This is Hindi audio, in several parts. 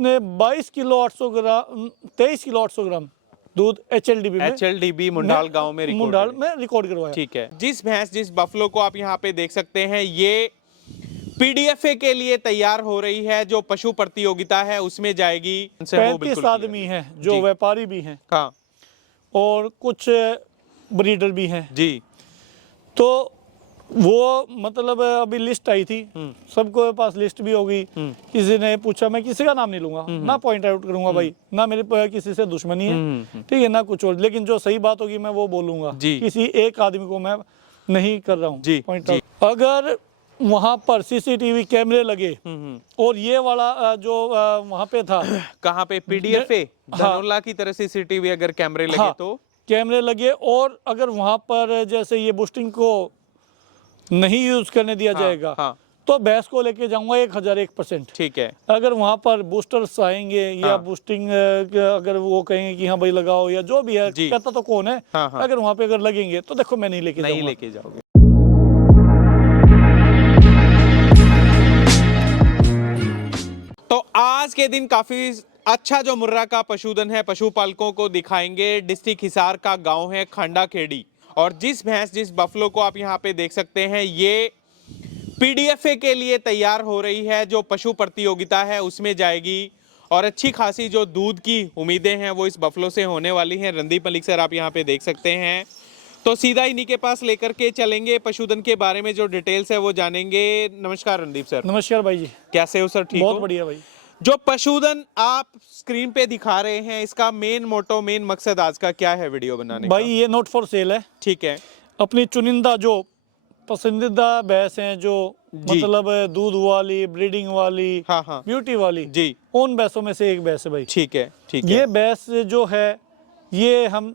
इसने 22 किलो 800 ग्राम 23 किलो 800 ग्राम दूध एचएलडीबी मुंडाल गांव में मुंडाल में रिकॉर्ड करवाया। ठीक है। जिस भैंस जिस बफलो को आप यहाँ पे देख सकते हैं, ये पीडीएफए के लिए तैयार हो रही है, जो पशु प्रतियोगिता है उसमें जाएगी। 35 आदमी हैं जो व्यापारी भी हैं, हाँ, और कुछ ब्रीडर भी हैं जी। तो वो मतलब अभी लिस्ट आई थी, सबको पास लिस्ट भी होगी। किसी ने पूछा, मैं किसी का नाम नहीं लूंगा, ना पॉइंट आउट करूंगा भाई, ना मेरे किसी से दुश्मनी है, ठीक है, ना कुछ और, लेकिन जो सही बात होगी मैं वो बोलूंगा। किसी एक आदमी को मैं नहीं कर रहा हूँ पॉइंट आउट। अगर वहां पर सीसीटीवी कैमरे लगे और ये वाला जो वहां पे था, कहाँ पे, पीडीएफए धनोला की तरह सीसीटीवी अगर कैमरे लगे तो कैमरे लगे, और अगर वहां पर जैसे ये बूस्टिंग को नहीं यूज करने दिया जाएगा, तो भैंस को लेके जाऊंगा 1001%। ठीक है। अगर वहां पर बूस्टर्स आएंगे या बूस्टिंग अगर वो कहेंगे कि हाँ भाई लगाओ, या जो भी है, कहता तो कौन है, अगर वहां पे अगर लगेंगे तो देखो मैं नहीं लेके जाओगे। तो आज के दिन काफी अच्छा जो मुर्रा का पशुधन है पशुपालकों को दिखाएंगे। डिस्ट्रिक्ट हिसार का गांव है खंडा खेड़ी, और जिस भैंस जिस बफलो को आप यहाँ पे देख सकते हैं, ये पीडीएफए के लिए तैयार हो रही है, जो पशु प्रतियोगिता है उसमें जाएगी, और अच्छी खासी जो दूध की उम्मीदें हैं वो इस बफलो से होने वाली हैं। रणदीप मलिक सर आप यहाँ पे देख सकते हैं, तो सीधा इन्हीं के पास लेकर के चलेंगे, पशुधन के बारे में जो डिटेल्स है वो जानेंगे। नमस्कार रणदीप सर। नमस्कार भाई जी, कैसे हो सर? ठीक, बहुत बढ़िया भाई। जो पशुधन आप स्क्रीन पे दिखा रहे हैं, इसका मेन मोटो, मेन मकसद आज का क्या है वीडियो बनाने भाई का? ये नॉट फॉर सेल है। ठीक है। अपनी चुनिंदा जो पसंदीदा भैंस हैं, जो मतलब दूध वाली, ब्रीडिंग वाली, ब्यूटी वाली, जी, उन भैंसों में से एक भैंस है भाई। ठीक है, ठीक है। ये भैंस जो है, ये हम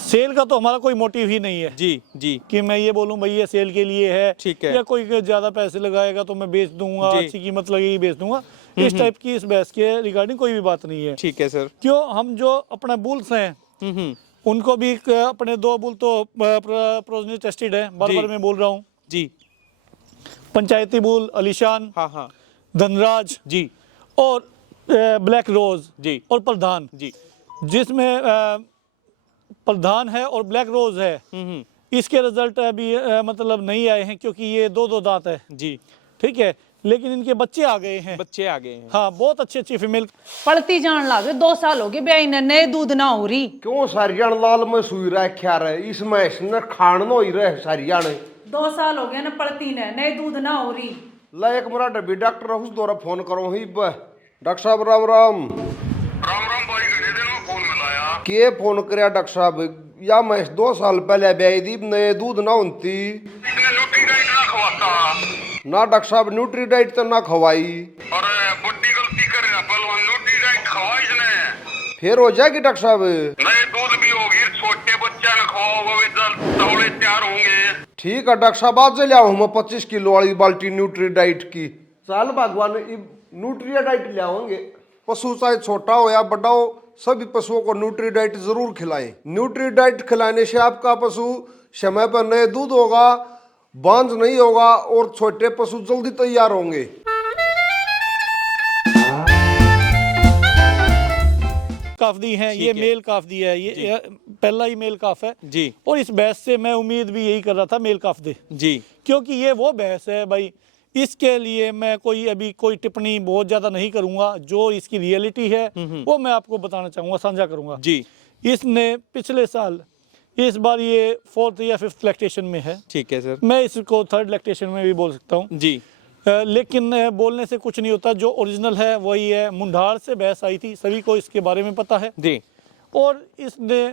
सेल का तो हमारा कोई मोटिव ही नहीं है जी जी, कि मैं ये बोलूं भाई ये सेल के लिए है, ठीक है, या कोई ज्यादा पैसे लगाएगा तो मैं बेच दूंगा, अच्छी कीमत लगेगी बेच दूंगा, इस टाइप की इस भैंस के रिगार्डिंग कोई भी बात नहीं है। ठीक है सर। क्यों, हम जो अपने बुल्स हैं उनको भी अपने 2 बुल तो प्रोजनी टेस्टेड है, बार मैं बोल रहा हूँ जी। पंचायती बुल अलीशान, धनराज जी, और ब्लैक रोज जी, और प्रधान जी। जिसमें प्रधान है और ब्लैक रोज है, इसके रिजल्ट अभी मतलब नहीं आए हैं, क्योंकि ये 2 दांत है जी, ठीक है, लेकिन इनके बच्चे आ गए हैं। हाँ, बहुत अच्छी फीमेल पलती जान लागे। 2 साल हो गए ब्याई ने, नए दूध ना हो रही। क्यों सारियान लाल में सुई रखा रहे, इसमें इसने खान नो ही रहे सारियान। 2 साल हो गए ना पलती ने, नए दूध ना हो रही। ला एक मेरा डब्बी डॉक्टर उस दौरा फोन करो ही डॉक्टर साहब राम राम। भाई घने दिन में फोन मिलाया। के फोन करया डॉक्टर साहब? या मैं 2 साल पहले ब्याई दी, नए दूध ना होती न्यूट्रीडाइट ना खवाता ना डॉक्टर साहब, न्यूट्रीडाइट तो ना खवाई। अरे बड़ी गलती कर रहा पहलवान, न्यूट्रीडाइट खवाई इसने। फिर हो जाएगी डॉक्टर साहब? नए दूध भी होगी, छोटे बच्चे ने खवाओगे, तौले तैयार होंगे। ठीक है डॉक्टर साहब, आज ले आओ मैं 25 किलो वाली बाल्टी न्यूट्रीडाइट की। साल भगवान न्यूट्रीडाइट ले आओगे। पशु चाहे छोटा हो या बड़ा हो, सभी पशुओं को न्यूट्रीडाइट जरूर खिलाएं। न्यूट्रीडाइट खिलाने से आपका पशु समय पर नए दूध होगा, बांझ नहीं होगा, और छोटे पशु जल्दी तैयार होंगे। काफ दी है, ये मेल काफ दी है, ये पहला ही मेल काफ है जी, और इस भैंस से मैं उम्मीद भी यही कर रहा था मेल काफ दे जी, क्योंकि ये वो भैंस है भाई। इसके लिए मैं कोई टिप्पणी बहुत ज्यादा नहीं करूंगा, जो इसकी रियलिटी है वो मैं आपको बताना चाहूंगा, साझा करूंगा जी। इसने पिछले साल, इस बार ये 4th या 5th लैक्टेशन में है, ठीक है सर, मैं इसको 3rd लैक्टेशन में भी बोल सकता हूँ जी, लेकिन बोलने से कुछ नहीं होता, जो ओरिजिनल है वही है। मुंडार से भैंस आई थी, सभी को इसके बारे में पता है जी, और इसने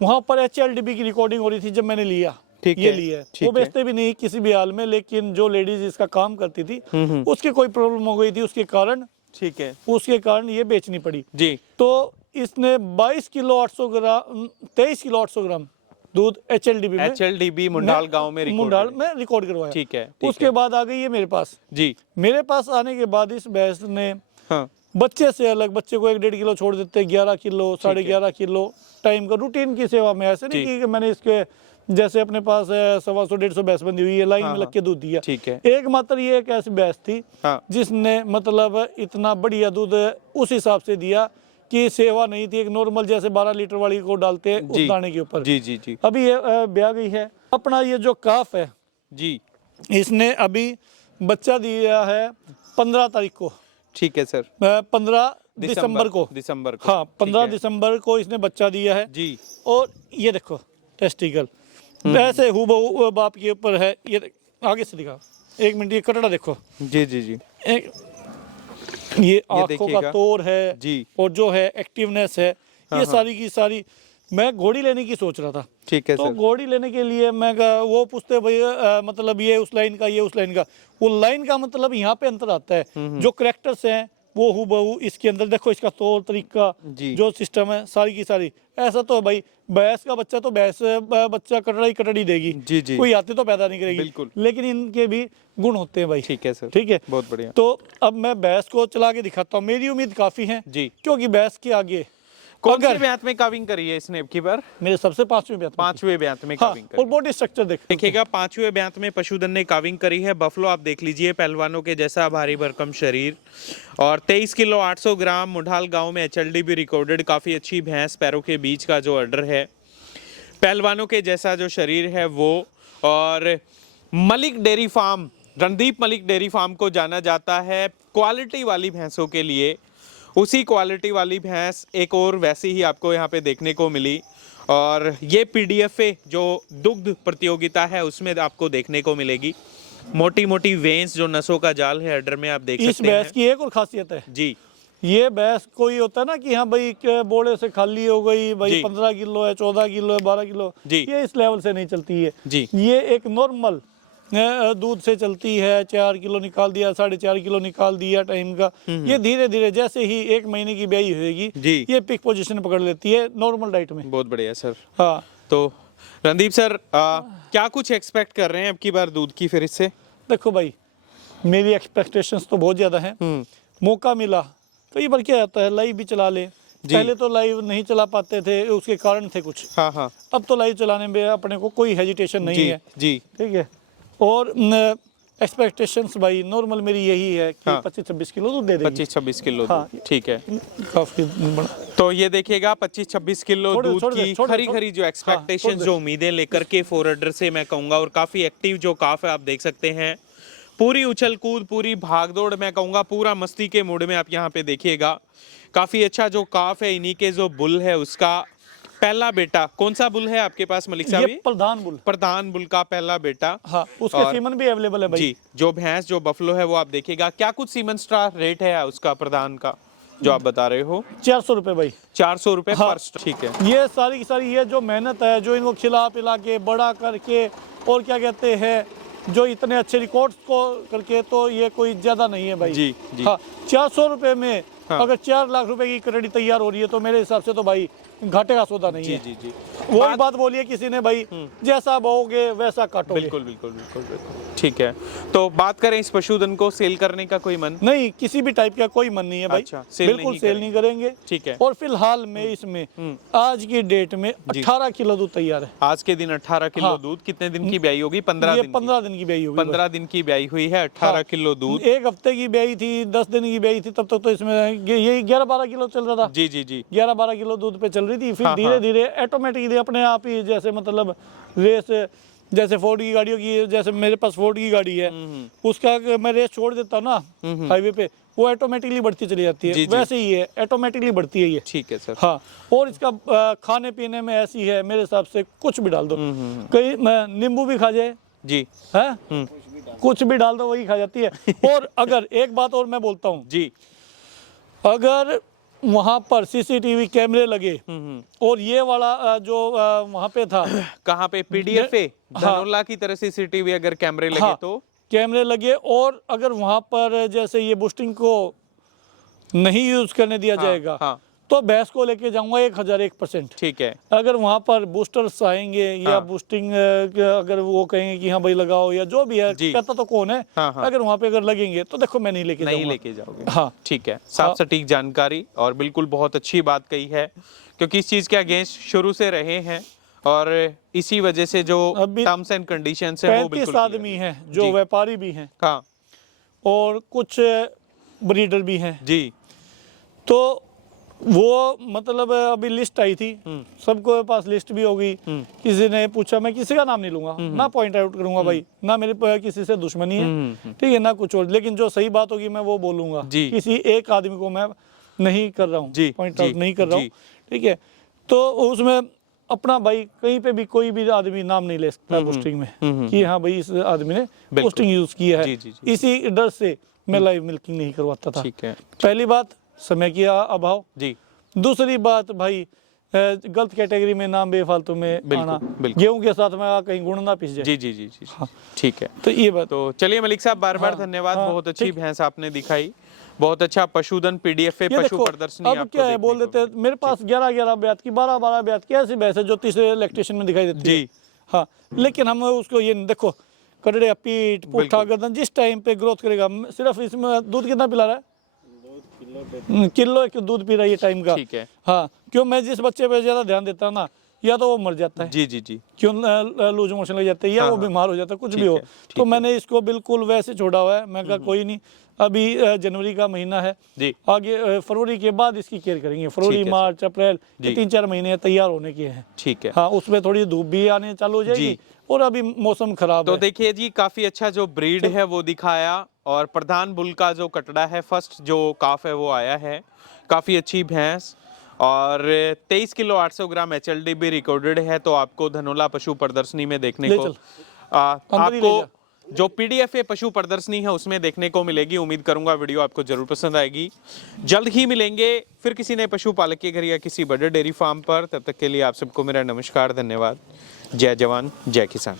वहाँ पर HLDB की रिकॉर्डिंग हो रही थी जब मैंने लिया, ये लिया, वो बेचते भी नहीं किसी भी हाल में, लेकिन जो लेडीज इसका काम करती थी उसकी कोई प्रॉब्लम हो गई थी, उसके कारण, ठीक है, उसके कारण ये बेचनी पड़ी जी। तो इसने 22 किलो 800 ग्राम 23 किलो 800 ग्राम दूध एचएलडीबी मुंडाल गांव में रिकॉर्ड करवाया, ठीक है। उसके बाद आ गई ये मेरे पास जी। मेरे पास आने के बाद इस भैंस ने बच्चे से अलग, बच्चे को 1-1.5 किलो छोड़ देते हैं, 11 किलो 11.5 किलो टाइम का रूटीन की सेवा में। ऐसे नहीं कि मैंने इसके जैसे अपने पास 125-150 भैंस बंधी हुई है, लाइन में लग के दूध दिया। ठीक है। एक मात्र ये एक ऐसी भैंस थी जिसने मतलब इतना बढ़िया दूध उस हिसाब से दिया कि सेवा नहीं थी, एक नॉर्मल जैसे 12 लीटर वाली को डालते हैं उस दाने के ऊपर। जी जी जी। अभी ये ब्याह गई है। अपना ये जो काफ है जी, इसने अभी बच्चा दिया है 15 तारीख को। ठीक है सर। 15 दिसंबर को। हाँ, 15 दिसंबर को इसने बच्चा दिया है जी। और ये देखो टेस्टिकल वैसे हूबहू बाप के ऊपर है। ये आगे से दिखा, 1 मिनट, ये कटड़ा देखो। जी जी जी। ये आंखों का तौर है जी, और जो है एक्टिवनेस है, ये सारी की सारी। मैं घोड़ी लेने की सोच रहा था। ठीक है तो सर। घोड़ी लेने के लिए मैं वो पूछते भाई मतलब ये उस लाइन का, ये उस लाइन का। वो लाइन का मतलब यहाँ पे अंतर आता है। जो करेक्टर्स हैं वो हूबहू इसके अंदर देखो, इसका तौर तरीका, जो सिस्टम है सारी की सारी। ऐसा तो भाई भैंस का बच्चा तो भैंस बच्चा कटड़ी देगी। जी जी। कोई आते तो पैदा नहीं करेगी। बिल्कुल। लेकिन इनके भी गुण होते हैं भाई। ठीक है सर। ठीक है, बहुत बढ़िया। तो अब मैं भैंस को चला के दिखाता हूँ। मेरी उम्मीद काफी है जी, क्योंकि भैंस के आगे कौन से ब्यात में काविंग करी है इसने अब की बार? मेरे सबसे 5वें ब्यात में। 5वें ब्यात में हाँ, काविंग करी। और बॉडी स्ट्रक्चर देखिएगा 5वें ब्यात में पशुधन ने काविंग करी है। बफलो आप देख लीजिए, पहलवानों के जैसा भारी भरकम शरीर और 23 किलो 800 ग्राम। मुढाल गांव में HLD भी रिकॉर्डेड। काफी अच्छी भैंस, पैरों के बीच का जो ऑर्डर है, पहलवानों के जैसा जो शरीर है वो। और Malik dairy farm, Randeep Malik dairy farm को जाना जाता है क्वालिटी वाली भैंसों के लिए। उसी क्वालिटी वाली भैंस एक और वैसी ही आपको यहाँ पे देखने को मिली। और ये PDFA जो दुग्ध प्रतियोगिता है उसमें आपको देखने को मिलेगी। मोटी मोटी वेंस, जो नसों का जाल है अडर में, आप देख इस सकते हैं। भैंस की एक और खासियत है जी, ये भैंस कोई होता है ना कि हाँ भाई बोड़े से खाली हो गई भाई, 15 किलो है, 14 किलो है, 12 किलो, ये इस लेवल से नहीं चलती है जी। ये एक नॉर्मल दूध से चलती है। 4 किलो निकाल दिया, 4.5 किलो निकाल दिया टाइम का। ये धीरे धीरे जैसे ही 1 महीने की ब्याई होगी ये पिक पोजीशन पकड़ लेती है नॉर्मल डाइट में। बहुत बढ़िया सर। हाँ, तो रणदीप सर क्या कुछ एक्सपेक्ट कर रहे हैं अब की बार दूध की फिर इससे? देखो भाई, मेरी एक्सपेक्टेशंस तो बहुत ज्यादा हैं। मौका मिला कई बार क्या जाता है लाइव भी चला ले। पहले तो लाइव नहीं चला पाते थे, उसके कारण थे कुछ। हाँ हाँ। अब तो लाइव चलाने में अपने को कोई हेजिटेशन नहीं है। जी, ठीक है। और एक्सपेक्टेशंस भाई नॉर्मल मेरी यही है कि 25-26 किलो दूध दे देगी। 25-26 किलो हाँ, ठीक है। काफी बड़ा। तो ये देखिएगा 25-26 किलो दूध की खरी खरी जो एक्सपेक्टेशंस, जो उम्मीदें लेकर के फोरडर से मैं कहूँगा। और काफ़ी एक्टिव जो काफ है आप देख सकते हैं, पूरी उछल कूद, पूरी भागदौड़, मैं कहूँगा पूरा मस्ती के मूड में आप यहाँ पे देखिएगा। काफ़ी अच्छा जो काफ है, इन्हीं के जो बुल है उसका पहला बेटा। कौन सा बुल है आपके पास मलिक साहब? ये प्रधान बुल। प्रधान बुल का पहला बेटा। हाँ, उसके सीमन भी अवेलेबल है भाई। जी, जो भैंस जो बफलो है वो आप देखिएगा। क्या कुछ सीमन स्टार रेट है उसका प्रधान का जो आप बता रहे हो? 400 रुपए भाई। 400 रुपए हाँ, पर स्टार। ठीक है। ये सारी की सारी ये जो मेहनत है, जो इनको खिला पिला के बड़ा करके और क्या कहते हैं, जो इतने अच्छे रिकॉर्ड्स को करके, तो ये कोई ज्यादा नहीं है भाई। जी, जी। हाँ, 400 रुपए में अगर 4 लाख रुपए की क्रेडिट तैयार हो रही है तो मेरे हिसाब से तो भाई घाटे का सौदा नहीं है। जी जी। वही बात बोलिए किसी ने भाई, जैसा बोओगे वैसा काटोगे। बिल्कुल बिल्कुल बिल्कुल बिल्कुल। ठीक है। तो बात करें इस पशुधन को सेल करने का कोई मन? नहीं, किसी भी टाइप का कोई मन नहीं है भाई। अच्छा, बिल्कुल सेल नहीं करेंगे। ठीक है। और फिलहाल में इसमें आज की डेट में 18 किलो दूध तैयार है। आज के दिन 18 किलो दूध। कितने दिन की ब्याई होगी? 15 दिन। 15 दिन की ब्याई होगी। 15 दिन की ब्याई हुई है, 18 किलो दूध। 1 हफ्ते की ब्याई थी, 10 दिन की ब्याई थी, तब तक तो इसमें यही 11-12 किलो चल रहा था। जी जी जी। 11-12 किलो दूध पे चल रही थी। फिर धीरे धीरे ऑटोमेटिकली अपने आप ही, जैसे मतलब रेस, जैसे फोर्ड की गाड़ियों की, जैसे मेरे पास फोर्ड की गाड़ी है, उसका मैं रेस छोड़ देता ना हाईवे पे, वो ऑटोमेटिकली बढ़ती चली जाती है। वैसे ही है, ऑटोमेटिकली बढ़ती है ये। ठीक है सर। हाँ, और इसका खाने पीने में ऐसी है मेरे हिसाब से, कुछ भी डाल दो, कहीं नींबू भी खा जाए जी है, कुछ भी डाल दो वही खा जाती है। और अगर एक बात और मैं बोलता हूँ जी, अगर वहां पर CCTV कैमरे लगे और ये वाला जो वहां पे था, कहाँ पे? PDFA धनोला की तरह CCTV अगर कैमरे लगे तो कैमरे लगे, और अगर वहां पर जैसे ये बूस्टिंग को नहीं यूज करने दिया जाएगा, तो भैंस को लेके जाऊंगा 1001%। ठीक है। अगर वहां पर बूस्टर्स आएंगे या हाँ। बूस्टिंग अगर वो कहेंगे कि हाँ भाई लगाओ या जो भी है, जी। कहता तो कौन है। हाँ, हाँ। अगर वहां पे अगर लगेंगे तो देखो मैं नहीं लेके नहीं जाऊंगा। लेके जाओगे। हाँ। ठीक है, साफ सटीक जानकारी और बिल्कुल बहुत अच्छी बात कही है, क्योंकि इस चीज के अगेंस्ट शुरू से रहे हैं और इसी वजह से जो अभी टर्म्स एंड कंडीशंस हैं वो 35 बिल्कुल आदमी हैं जो जी। व्यापारी भी हैं हाँ और कुछ ब्रीडर भी हैं। जी। तो वो मतलब अभी लिस्ट आई थी, सबको पास लिस्ट भी होगी। किसी ने पूछा, मैं किसी का नाम नहीं लूंगा, ना पॉइंट आउट करूंगा भाई, ना मेरे किसी से दुश्मनी है, ठीक है, ना कुछ और, लेकिन जो सही बात होगी मैं वो बोलूंगा। जी। किसी एक आदमी को मैं नहीं कर रहा हूँ, जी, पॉइंट आउट जी, नहीं कर रहा हूँ, जी। ठीक है। तो उसमें अपना भाई कहीं पे भी कोई भी आदमी नाम नहीं ले सकता पोस्टिंग में कि हाँ भाई इस आदमी ने पोस्टिंग यूज किया जी, है। जी, जी। इसी डर से मैं लाइव मिल्किंग नहीं करवाता था। ठीक है। पहली बात समय की अभाव, जी। दूसरी बात भाई गलत कैटेगरी में नाम बेफालतू में बिल्कुल, आना, बिल्कुल। गेहूं के साथ में कहीं गुण ना पिस जाए। जी जी जी जी ठीक है। तो ये बात। तो चलिए मलिक साहब, बार बार हाँ, धन्यवाद, हाँ, बहुत अच्छी ठीक। भैंस आपने दिखाई, बहुत अच्छा पशुधन पीडीएफए ये पशु देखो, प्रदर्शनी अब आपको क्या है देखने बोल को देते हैं मेरे पास 11 ब्यात की 12 ब्यात की ऐसी भैंस है जो तीसरे इलेक्ट्रेशन में दिखाई देती जी। है। हाँ, लेकिन हम उसको ये नहीं, देखो कटड़े पीठ पुट्ठा गर्दन जिस टाइम पे ग्रोथ करेगा, सिर्फ इसमें दूध कितना पिला रहा है, किलो एक दूध पी रहा है ये टाइम का। ठीक है। हाँ, क्यों मैं जिस बच्चे पे ज्यादा ध्यान देता हूँ ना, या तो वो मर जाता है, जी जी जी। क्यों लूज मोशन लग जाते हैं, या हाँ, वो हाँ। बीमार हो जाता है, कुछ ठीक भी हो। है, तो ठीक मैंने इसको बिल्कुल वैसे छोड़ा हुआ है। मैं कहा कोई नहीं, अभी जनवरी का महीना है, जी। आगे फरवरी के बाद इसकी केयर करेंगे। फरवरी ठीक है, मार्च अप्रैल जी। ये 3-4 महीने तैयार होने के हैं। ठीक है। हाँ, उसमें थोड़ी धूप भी आने चालू हो जाएगी जी। और अभी मौसम खराब तो है। देखिए जी, काफी अच्छा जो ब्रीड है वो दिखाया, और प्रधान बुल का जो कटड़ा है, फर्स्ट जो काफ है वो आया है, काफी अच्छी भैंस, और 23 किलो 800 ग्राम HLD भी रिकॉर्डेड है। तो आपको धनोला पशु प्रदर्शनी में देखने ले को चल। अंदर ही ले आपको जा। जो पीडीएफए पशु प्रदर्शनी है उसमें देखने को मिलेगी। उम्मीद करूंगा वीडियो आपको जरूर पसंद आएगी। जल्द ही मिलेंगे फिर किसी नए पशुपालक के घर या किसी बड़े डेयरी फार्म पर। तब तक के लिए आप सबको मेरा नमस्कार, धन्यवाद। जय जवान जय किसान।